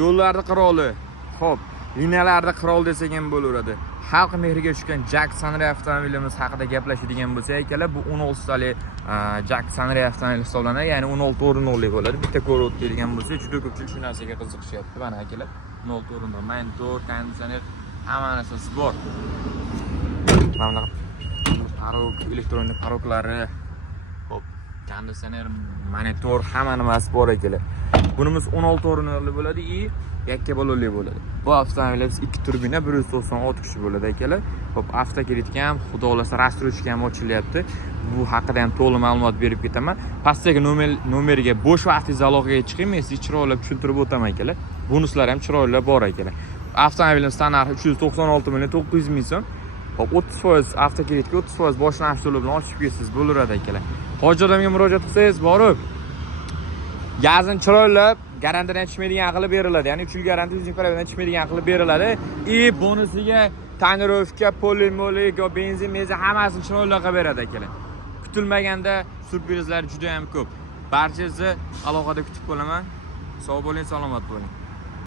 yo'llarning qiroli. Xo'p, liniyalarda qirol desak ham bo'laveradi. Xalq mehriga tushgan Jack Sunray avtomobilimiz haqida gaplashadigan bo'lsak, akalar, bu 16 tali Jack Sunray avtomobili hisoblanadi, ya'ni 16 o'rinli bo'ladi. Bitta ko'rib o'tadigan bo'lsa, juda ko'pchilik shu narsaga qiziqishyapti. Mana akalar, 16 o'rinli, monitor, konditsioner, hamma narsasi bor. Mana parok, elektronik paroklari, hop, konditsioner, monitor, hamma nimasi bor akalar. Bunimiz 16 o'rinli bo'ladi и yakka balonli bo'ladi. Bu avtomobilimiz 2 turbina 196 kishi bo'ladi akalar. Hop, avtokreditga ham, xudo xolasa rastrochka ham ochilyapti. Bu haqida ham to'liq ma'lumot berib ketaman. Pastdagi nomerga bo'sh vaqtingiz aloqaga chiqing, men sizga chiroyli tushuntirib o'taman akalar. Bonuslar ham chiroyli bor akalar. Avtomobilimiz narxi 396 million 900 ming so'm. Hop, 30% avtokreditga 30% boshlanish to'lovi bilan ochib kelsangiz bo'laveradi akalar. Hojat odamga murojaat qilsangiz, borib gazini chiroyli garantiyadan tushmaydigan qilib beriladi. Ya'ni 3 yil garantiya, leasing probeldan tushmaydigan qilib beriladi. Bonusiga tonirovka, polimollik, benzin, meza hammasini chiroyli qilib beradi akalar. Kutilmaganda syurprizlar juda ham ko'p. Barchasi alohida kutib qolaman. Sog' bo'ling, salomat bo'ling.